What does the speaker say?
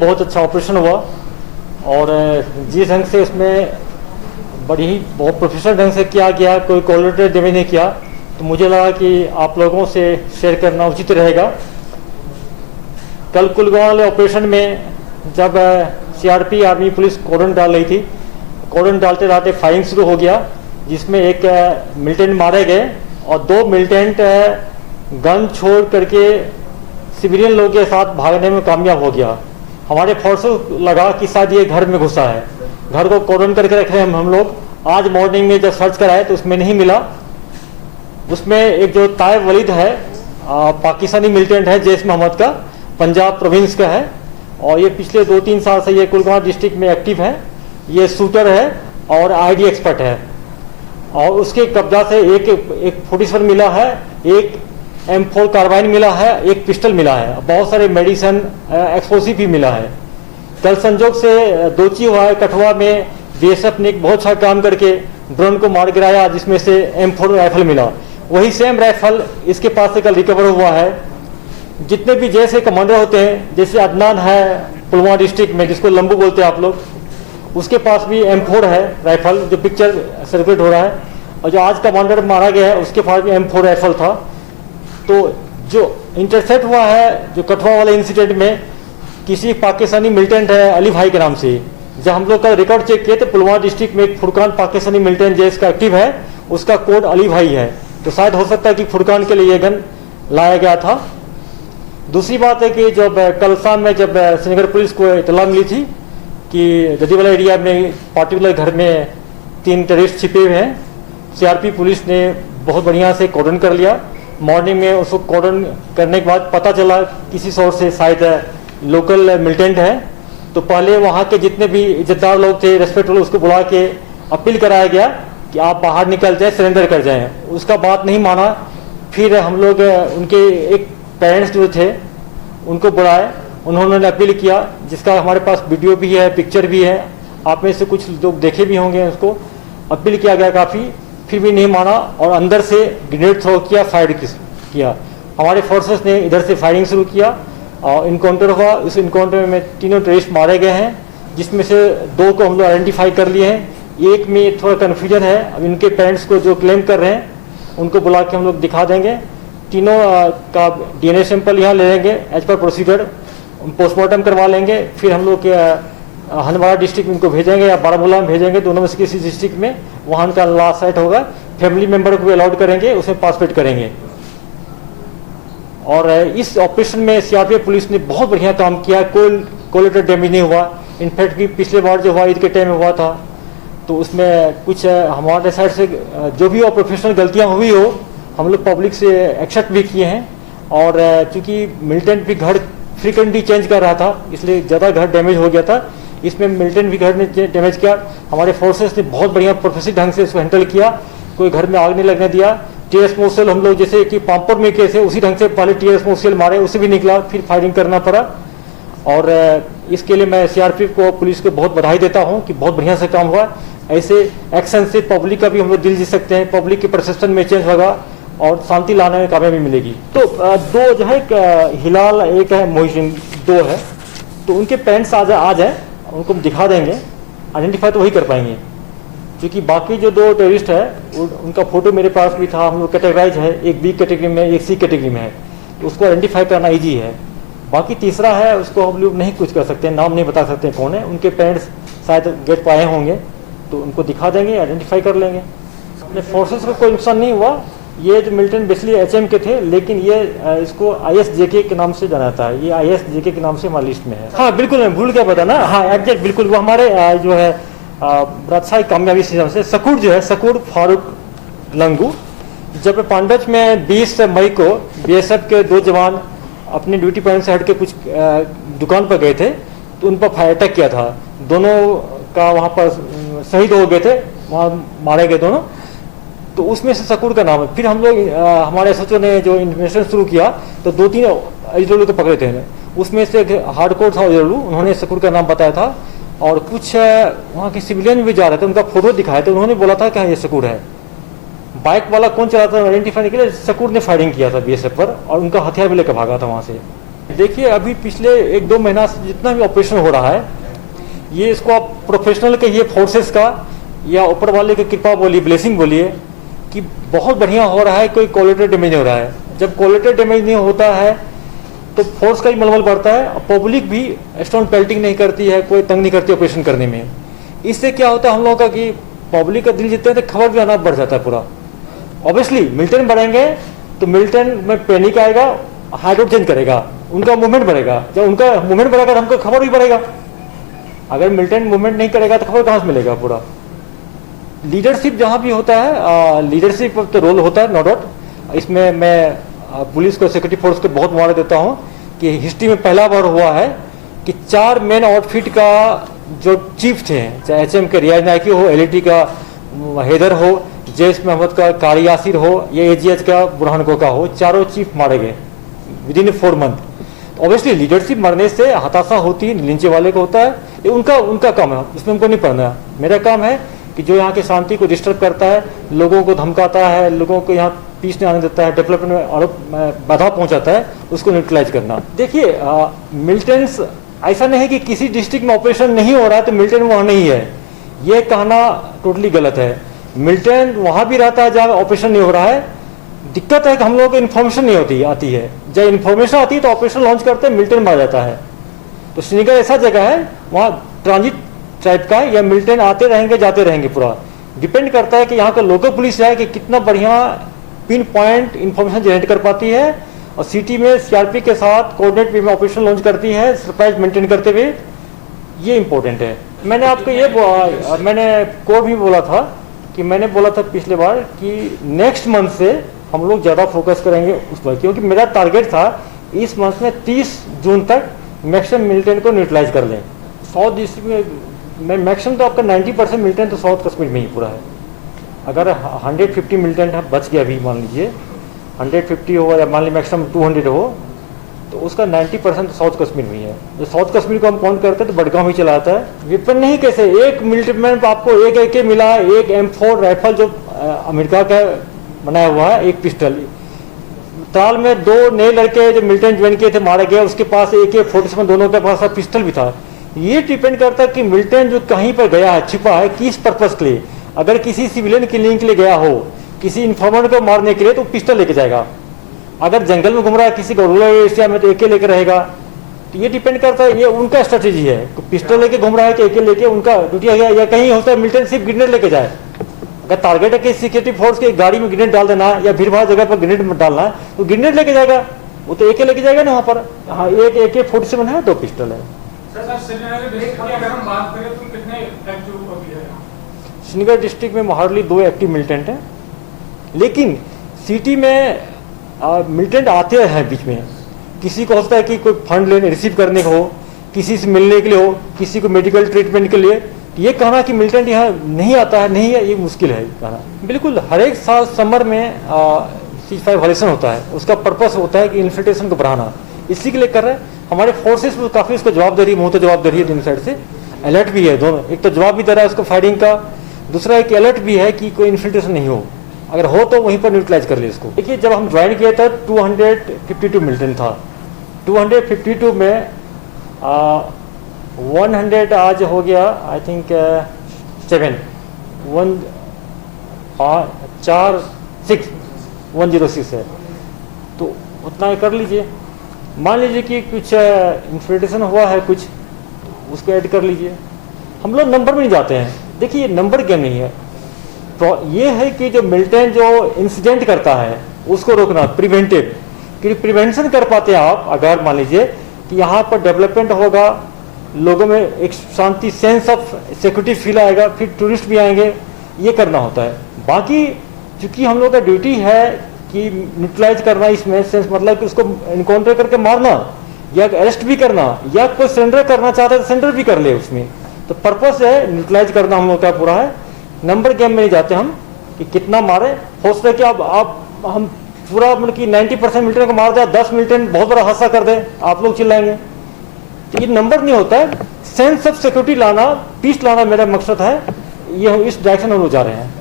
बहुत अच्छा ऑपरेशन हुआ और जिस ढंग से उसमें बहुत प्रोफेशनल ढंग से किया गया, कोई कोलेटरल डैमेज नहीं किया, तो मुझे लगा कि आप लोगों से शेयर करना उचित रहेगा। कल कुलगांव वाले ऑपरेशन में जब सीआरपी आर्मी पुलिस कॉर्डन डाल रही थी, कॉर्डन डालते डालते फायरिंग शुरू हो गया, जिसमें एक मिलिटेंट मारे गए और 2 मिलिटेंट गन छोड़ करके सिविलियन लोगों के साथ भागने में कामयाब हो गया। हमारे फोर्स को लगा कि शायद ये घर में घुसा है, घर को कॉर्डन करके रखे हम लोग। आज मॉर्निंग में जब सर्च कराए तो उसमें नहीं मिला। उसमें एक जो ताइब वलीद है, पाकिस्तानी मिलिटेंट है, जैश मोहम्मद का, पंजाब प्रोविंस का है और ये पिछले 2-3 साल से ये कुलगांव डिस्ट्रिक्ट में एक्टिव है। ये शूटर है और आईडी एक्सपर्ट है और उसके कब्जा से एक 47 मिला है, एक M4 कार्बाइन मिला है, एक पिस्टल मिला है, बहुत सारे मेडिसिन एक्सप्लोसिव भी मिला है। कल संजोग से दोची हुआ है कठुआ में बीएसएफ ने एक बहुत अच्छा काम करके ड्रोन को मार गिराया, जिसमें से M4 राइफल मिला। वही सेम राइफल इसके पास से कल रिकवर हुआ है। जितने भी जैसे कमांडर होते हैं, जैसे अदनान है पुलवामा डिस्ट्रिक्ट में, जिसको लंबू बोलते हैं आप लोग, उसके पास भी M4 है राइफल, जो पिक्चर सर्कुलेट हो रहा है। और जो आज कमांडर मारा गया है उसके पास भी M4 राइफल था। तो जो इंटरसेप्ट हुआ है जो कठुआ वाले इंसिडेंट में, किसी पाकिस्तानी मिलिटेंट है अली भाई के नाम से। जब हम लोग का रिकॉर्ड चेक किए तो पुलवामा डिस्ट्रिक्ट में एक फुरकान पाकिस्तानी मिलिटेंट जो इसका एक्टिव है, उसका कोड अली भाई है। तो शायद हो सकता है कि फुरकान के लिए ये गन लाया गया था। दूसरी बात है कि जब कल शाम में जब श्रीनगर पुलिस को इतला मिली थी कि जदीवाला एरिया में पार्टिकुलर घर में 3 टेररिस्ट छिपे हुए हैं, सीआरपी पुलिस ने बहुत बढ़िया से कॉर्डन कर लिया। मॉर्निंग में उसको कॉर्डन करने के बाद पता चला किसी सोर्स से शायद लोकल मिलिटेंट है। तो पहले वहाँ के जितने भी इज्जतदार लोग थे, रेस्पेक्ट उसको बुला के अपील कराया गया कि आप बाहर निकल जाए, सरेंडर कर जाएं। उसका बात नहीं माना। फिर हम लोग उनके एक पेरेंट्स जो थे उनको बुलाए, उन्होंने अपील किया, जिसका हमारे पास वीडियो भी है, पिक्चर भी है, आप में से कुछ लोग देखे भी होंगे। उसको अपील किया गया काफ़ी, फिर भी नहीं माना और अंदर से ग्रेनेड थ्रो किया, फायर किया। हमारे फोर्सेस ने इधर से फायरिंग शुरू किया और इनकाउंटर हुआ। इस इनकाउंटर में 3 टेररिस्ट मारे गए हैं, जिसमें से 2 को हम लोग आइडेंटिफाई कर लिए हैं। एक में थोड़ा कन्फ्यूजन है, अब इनके पेरेंट्स को जो क्लेम कर रहे हैं उनको बुला के हम लोग दिखा देंगे। तीनों का DNA सैंपल यहाँ ले लेंगे, एज पर प्रोसीजर पोस्टमार्टम करवा लेंगे। फिर हम लोग हंदवाड़ा डिस्ट्रिक्ट में उनको भेजेंगे या बारामूला में भेजेंगे, दोनों में से किसी डिस्ट्रिक्ट में, वहाँ उनका लास्ट साइट होगा। फैमिली मेंबर को भी अलाउड करेंगे, उसमें पार्टिसिपेट करेंगे। और इस ऑपरेशन में सीआरपीएफ पुलिस ने बहुत बढ़िया काम किया, कोई कोलेटरल डैमेज नहीं हुआ। इनफैक्ट भी पिछले बार जो हुआ ईद के टाइम में हुआ था, तो उसमें कुछ हमारे साइड से जो भी प्रोफेशनल गलतियाँ हुई हो, हम लोग पब्लिक से एक्सेप्ट भी किए हैं। और चूँकि मिलिटेंट भी घर फ्रीक्वेंटली चेंज कर रहा था, इसलिए ज़्यादा घर डैमेज हो गया था। इसमें मिलिटेंट भी घर ने डैमेज किया। हमारे फोर्सेस ने बहुत बढ़िया प्रोफेशनल ढंग से इसको हैंडल किया, कोई घर में आग नहीं लगने दिया। टीएस मोसेल हम लोग जैसे कि पामपुर में केस है, उसी ढंग से पहले टीएस मोसेल मारे, उसे भी निकला, फिर फायरिंग करना पड़ा। और इसके लिए मैं सीआरपीएफ को, पुलिस को बहुत बधाई देता हूँ कि बहुत बढ़िया से काम हुआ। ऐसे एक्शन से पब्लिक का भी हम लोग दिल जीत सकते हैं, पब्लिक के परसेप्शन में चेंज होगा और शांति लाने में कामयाबी मिलेगी। तो 2 जो है, हिलाल एक है, मोहिसिन 2 है। तो उनके पेरेंट्स आ जाए, उनको हम दिखा देंगे, आइडेंटिफाई तो वही कर पाएंगे। क्योंकि बाकी जो 2 टेररिस्ट है उनका फोटो मेरे पास भी था, हम लोग कैटेगराइज है, एक बी कैटेगरी में, एक सी कैटेगरी में है, तो उसको आइडेंटिफाई करना ईजी है। बाकी तीसरा है, उसको हम लोग नहीं कुछ कर सकते, नाम नहीं बता सकते कौन है। उनके पेरेंट्स शायद गेट पाए होंगे, तो उनको दिखा देंगे, आइडेंटिफाई कर लेंगे। अपने फोर्सेस को कोई नुकसान नहीं हुआ। ये जो मिलिटेंट बेसिकली HM के थे, लेकिन ये इसको ISJK के नाम से जाना जाता है। ये ISJK के नाम से हमारी लिस्ट में है। हाँ बिल्कुल, मैं भूल गया बताना। हाँ एग्जैक्ट, बिल्कुल, वो हमारे जो है बड़ा कामयाबी सिस्टम से सकूर जो है, सकूर फारूक लंगू, जब पांडच में 20 मई को BSF के 2 जवान अपने ड्यूटी पॉइंट से हट के कुछ दुकान पर गए थे, तो उन पर फायर अटैक किया था। दोनों का वहाँ पर शहीद हो गए थे, वहाँ मारे गए दोनों। तो उसमें से सकूर का नाम है। फिर हम लोग हमारे SHO ने जो इन्वेस्टिगेशन शुरू किया, तो 2-3 अजरलू को पकड़े थे। उसमें से हार्डकोर था अजरलू, उन्होंने सकूर का नाम बताया था। और कुछ वहाँ के सिविलियन भी जा रहे थे, उनका फोटो दिखाया, तो उन्होंने बोला था कि हाँ ये सकूर है। बाइक वाला कौन चला था आइडेंटिफाई के लिए, सकूर ने फायरिंग किया था BSF पर, और उनका हथियार भी लेकर भागा था वहाँ से। देखिए अभी पिछले 1-2 महीना से जितना भी ऑपरेशन हो रहा है, ये इसको आप प्रोफेशनल कहिए, फोर्सेस का, या ऊपर वाले की कृपा बोलिए, ब्लेसिंग बोलिए, कि बहुत बढ़िया हो रहा है। कोई कोलेटरल डैमेज हो रहा है। जब कोलेटरल डैमेज नहीं होता है तो फोर्स का ही मनोबल बढ़ता है, और पब्लिक भी स्टोन पेल्टिंग नहीं करती है, कोई तंग नहीं करती ऑपरेशन करने में। इससे क्या होता है हम लोगों का कि पब्लिक का दिल जीतते हैं तो खबर भी आना बढ़ जाता है पूरा। ऑब्वियसली मिलिटेंट बढ़ेंगे तो मिलिटेंट में पैनिक आएगा, हार्ट चेंज करेगा, उनका मूवमेंट बढ़ेगा। जब उनका मूवमेंट बढ़ेगा तो हमको खबर भी बढ़ेगा। अगर मिलिटेंट मूवमेंट नहीं करेगा तो खबर कहाँ से मिलेगा पूरा। लीडरशिप जहाँ भी होता है, लीडरशिप तो रोल होता है, नो डाउट। इसमें मैं पुलिस को, सिक्योरिटी फोर्स को बहुत मुबारक देता हूँ कि हिस्ट्री में पहला बार हुआ है कि 4 मेन आउटफिट का जो चीफ थे, चाहे HM के रियाज नायकी हो, LAT का हैदर हो, जैश मोहम्मद का कारी यासिर हो, या AGH का बुरहानको का हो, चारों चीफ मारे गए विदिन 4 मंथ। ऑब्वियसली लीडरशिप मरने से हताशा होती है, नीचे वाले को होता है, ये उनका काम है, इसमें हमको नहीं पढ़ना है। मेरा काम है कि जो यहाँ की शांति को डिस्टर्ब करता है, लोगों को धमकाता है, लोगों को यहाँ पीस नहीं आने देता है, डेवलपमेंट में बाधा पहुँचाता है, उसको न्यूट्रलाइज करना। देखिए मिलिटेंट्स, ऐसा नहीं है कि किसी डिस्ट्रिक्ट में ऑपरेशन नहीं हो रहा है तो मिलिटेंट वहाँ नहीं है, ये कहना टोटली गलत है। मिलिटेंट वहाँ भी रहता है जहाँ ऑपरेशन नहीं हो रहा है। दिक्कत है कि हम लोगों को इन्फॉर्मेशन नहीं आती है। जब इन्फॉर्मेशन आती है तो ऑपरेशन लॉन्च करते हैं, मिलिटेंट मार जाता है। तो श्रीनगर ऐसा जगह है, वहाँ ट्रांजिट टाइप का है, या मिलिटेंट आते रहेंगे जाते रहेंगे, पूरा डिपेंड करता है कि यहाँ का लोकल पुलिस है कि कितना बढ़िया पिन पॉइंट इन्फॉर्मेशन जनरेट कर पाती है, और सिटी में CRP के साथ कोऑर्डिनेट वे में ऑपरेशन लॉन्च करती है, सरप्राइज मेंटेन करते हुए। ये इंपॉर्टेंट है। मैंने आपको ये मैंने को भी बोला था कि मैंने बोला था पिछले बार कि नेक्स्ट मंथ से हम लोग ज़्यादा फोकस करेंगे उस पर, क्योंकि मेरा टारगेट था इस मंथ में 30 जून तक मैक्सिमम मिलिटेंट को न्यूट्रलाइज कर लें। साउथ डिस्ट्रिक्ट में मैक्सिमम तो आपका 90% मिलिटेंट तो साउथ कश्मीर में ही पूरा है। अगर 150 मिलिटेंट बच गया अभी, मान लीजिए 150 हो या मान लीजिए मैक्सिमम 200 हो, तो उसका 90% तो साउथ कश्मीर में ही है। जो साउथ कश्मीर को हम काउंट करते हैं तो बडगांव ही चला आता है। वेपन नहीं कैसे, एक मिलिटेंट आपको एक AK मिला, एक M4 राइफल जो अमेरिका का बनाया हुआ है, एक पिस्टल। ताल में 2 नए लड़के जो मिलिटेंट ज्वाइन किए थे मारे गए, उसके पास AK-47 दोनों के पास पिस्टल भी था। ये डिपेंड करता है कि मिलिटेंट जो कहीं पर गया है, छिपा है, किस पर्पज के लिए। अगर किसी सिविलियन किलिंग के लिए गया हो, किसी इन्फॉर्मर को मारने के लिए, तो पिस्टल लेके जाएगा। अगर जंगल में घूम रहा है किसी को रूरल एरिया में तो AK लेकर रहेगा। तो ये डिपेंड करता है, ये उनका स्ट्रेटेजी है। पिस्टल लेके घूम रहा है कि AK लेके, उनका ड्यूटी है। या कहीं होता है मिलिटेंट सिर्फ ग्रेनेड लेके जाए। अगर टारगेट है कि सिक्योरिटी फोर्स की गाड़ी में ग्रेनेड डाल देना या भीड़ भाड़ जगह पर ग्रेनेड डालना है, तो ग्रेनेड लेके जाएगा, वो तो AK लेके जाएगा ना वहाँ पर। हाँ, एक AK-47 है, 2 पिस्टल है। श्रीनगर डिस्ट्रिक्ट में हार्डली 2 एक्टिव मिलिटेंट हैं, लेकिन सिटी में मिलिटेंट आते हैं बीच में। किसी को होता है कि कोई फंड लेने रिसीव करने को हो, किसी से मिलने के लिए हो, किसी को मेडिकल ट्रीटमेंट के लिए। ये कहना कि मिलिटेंट यहाँ नहीं आता है, नहीं है, ये मुश्किल है कहना। बिल्कुल हर एक साल समर में सीज़फायर वायलेशन होता है, उसका पर्पस होता है कि इन्फिल्ट्रेशन को बढ़ाना। इसी के लिए कर रहे हैं हमारे फोर्सेस काफ़ी उसको जवाब दे रही है, मुँह तो जवाब दे रही है, दोनों साइड से अलर्ट भी है। दोनों, एक तो जवाब भी दे रहा है उसको फायरिंग का, दूसरा एक अलर्ट भी है कि कोई इन्फिल्ट्रेशन नहीं हो, अगर हो तो वहीं पर न्यूट्रलाइज कर ले इसको। देखिए जब हम ज्वाइन किए थे 252 मिलिटेंट था। 252 में 100 आज हो गया, आई थिंक 106 है, तो उतना ही कर लीजिए। मान लीजिए कि कुछ इन्फिल्ट्रेशन हुआ है कुछ, उसको ऐड कर लीजिए। हम लोग नंबर में नहीं जाते हैं। देखिए नंबर गेम नहीं है, तो ये है कि जो मिलिटेंट जो इंसिडेंट करता है उसको रोकना, प्रिवेंटिव। कि प्रिवेंशन कर पाते हैं आप, अगर मान लीजिए कि यहाँ पर डेवलपमेंट होगा, लोगों में एक शांति, सेंस ऑफ सिक्योरिटी फील आएगा, फिर टूरिस्ट भी आएंगे, ये करना होता है। बाकी चूंकि हम लोग का ड्यूटी है कि न्यूट्रलाइज करना, इसमें सेंस मतलब कि उसको इनकाउंटर करके मारना या अरेस्ट भी करना, या कोई सरेंडर करना चाहता है तो सरेंडर भी कर ले उसमें। तो पर्पस है न्यूट्रलाइज करना हम लोग का पूरा है। नंबर गेम में नहीं जाते हम कि कितना मारे। हो सकता है कि आप हम पूरा मतलब कि 90% मिलिटेंट को मार दे, 10 मिलिटेंट बहुत बड़ा हादसा कर दे, आप लोग चिल्लाएंगे। तो ये नंबर नहीं होता है, सेंस ऑफ सिक्योरिटी लाना, पीस लाना मेरा मकसद है। ये इस डायरेक्शन में हम लोग जा रहे हैं।